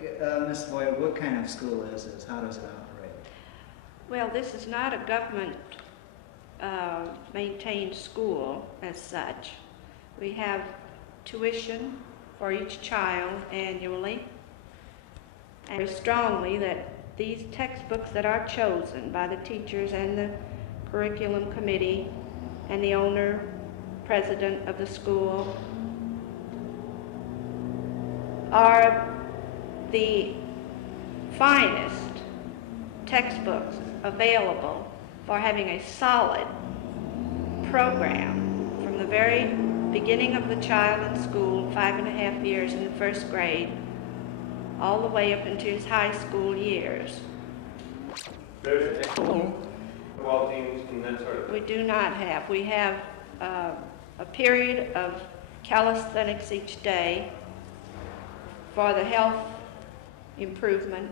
Ms. Boyd, what kind of school is this? How does it operate? Well, this is not a government maintained school as such. We have tuition for each child annually, and very strongly that these textbooks that are chosen by the teachers and the curriculum committee and the owner, president of the school, are the finest textbooks available for having a solid program from the very beginning of the child in school, 5.5 years in the first grade, all the way up into his high school years. There's football teams and that sort of thing. We do not have. We have a period of calisthenics each day for the health improvement,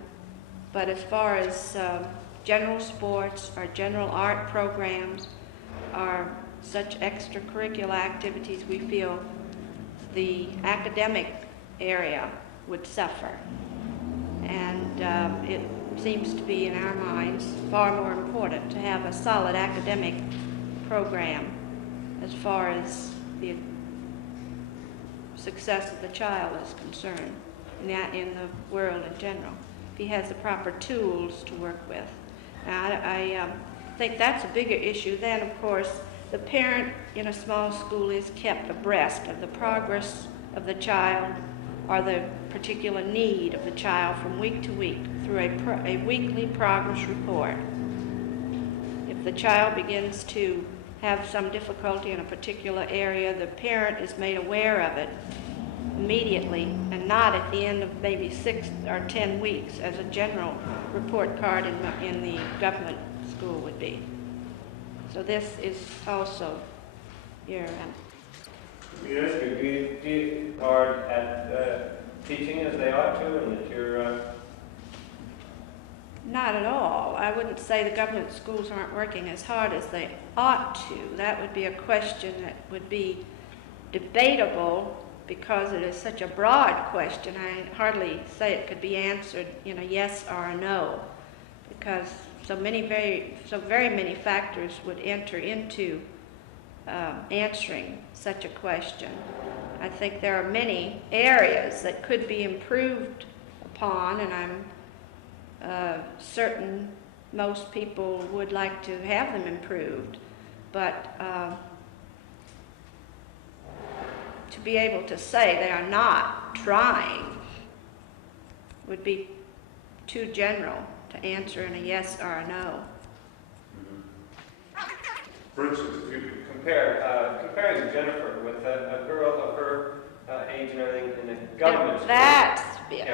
but as far as general sports or general art programs or such extracurricular activities, we feel the academic area would suffer. And it seems to be, in our minds, far more important to have a solid academic program as far as the success of the child is concerned, in the world in general, if he has the proper tools to work with. Now, I think that's a bigger issue. Then, of course, the parent in a small school is kept abreast of the progress of the child or the particular need of the child from week to week through a weekly progress report. If the child begins to have some difficulty in a particular area, the parent is made aware of it immediately and not at the end of maybe 6 or 10 weeks as a general report card in the government school would be. So this is also your Let me ask you, do you hard at teaching as they ought to, and that you're... Not at all. I wouldn't say the government schools aren't working as hard as they ought to. That would be a question that would be debatable because it is such a broad question. I hardly say it could be answered in a yes or a no, because so very many factors would enter into answering such a question. I think there are many areas that could be improved upon, and I'm certain most people would like to have them improved, but to be able to say they are not trying would be too general to answer in a yes or a no. For instance, if you comparing Jennifer with a girl of her age and everything in the government school. Could you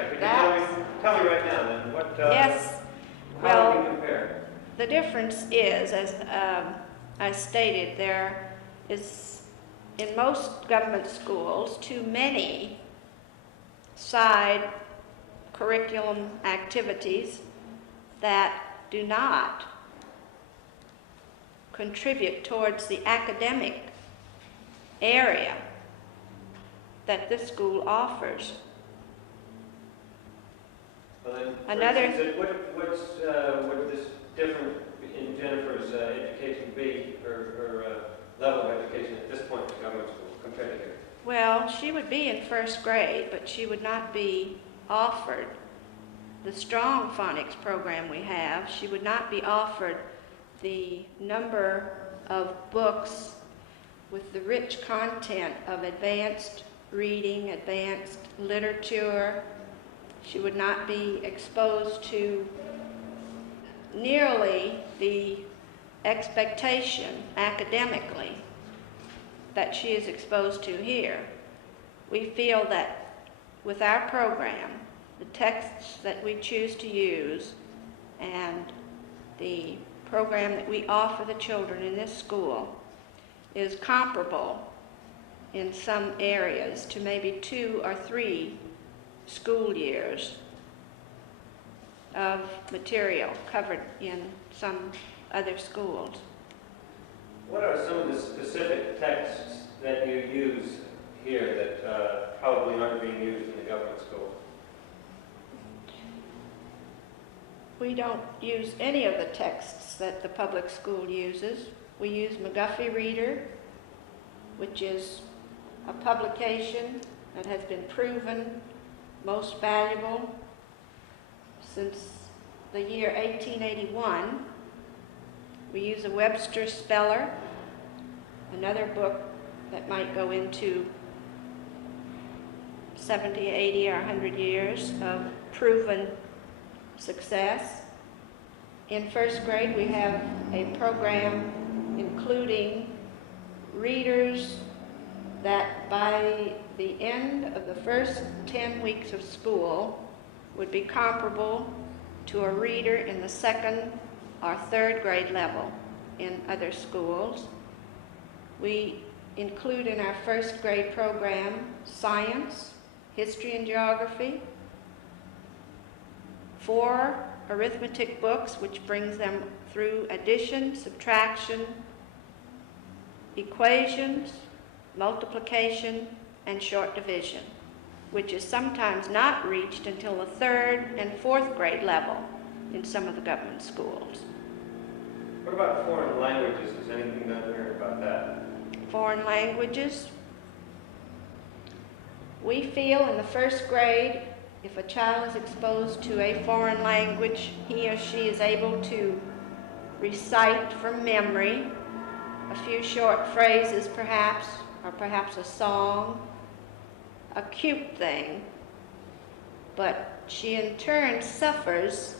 tell me right now then what? Yes. How do you compare? The difference is, as I stated, there is in most government schools too many side curriculum activities that do not contribute towards the academic area that this school offers. Well, then, Another. would this different in Jennifer's education be, her level of education at this point in the government school compared to here? Well, she would be in first grade, but she would not be offered the strong phonics program we have. She would not be offered the number of books with the rich content of advanced reading, advanced literature. She would not be exposed to nearly the expectation academically that she is exposed to here. We feel that with our program, the texts that we choose to use and the program that we offer the children in this school is comparable in some areas to maybe 2 or 3 school years of material covered in some other schools. What are some of the specific texts that you use here that probably aren't being used in the government school? we don't use any of the texts that the public school uses. We use McGuffey Reader, which is a publication that has been proven most valuable since the year 1881. We use a Webster Speller, another book that might go into 70, 80, or 100 years of proven success. In first grade, we have a program including readers that by the end of the first 10 weeks of school would be comparable to a reader in the second or third grade level in other schools. We include in our first grade program science, history and geography, 4 arithmetic books, which brings them through addition, subtraction, equations, multiplication, and short division, which is sometimes not reached until the 3rd and 4th grade level in some of the government schools. What about foreign languages? Is anything done here about that? Foreign languages. We feel in the first grade, if a child is exposed to a foreign language, he or she is able to recite from memory a few short phrases perhaps, or perhaps a song, a cute thing, but she in turn suffers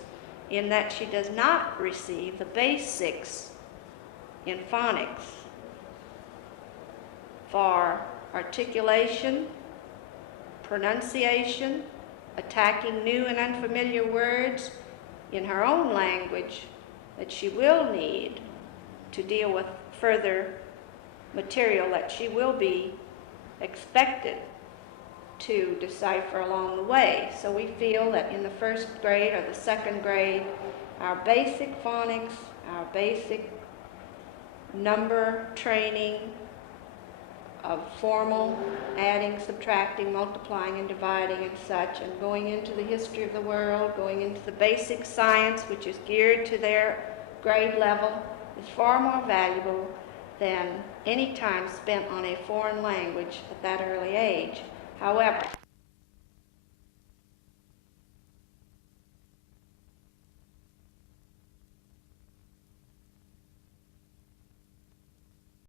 in that she does not receive the basics in phonics for articulation, pronunciation, attacking new and unfamiliar words in her own language that she will need to deal with further material that she will be expected to decipher along the way. So we feel that in the first grade or the second grade, our basic phonics, our basic number training of formal adding, subtracting, multiplying, and dividing and such, and going into the history of the world, going into the basic science, which is geared to their grade level, is far more valuable than any time spent on a foreign language at that early age. However,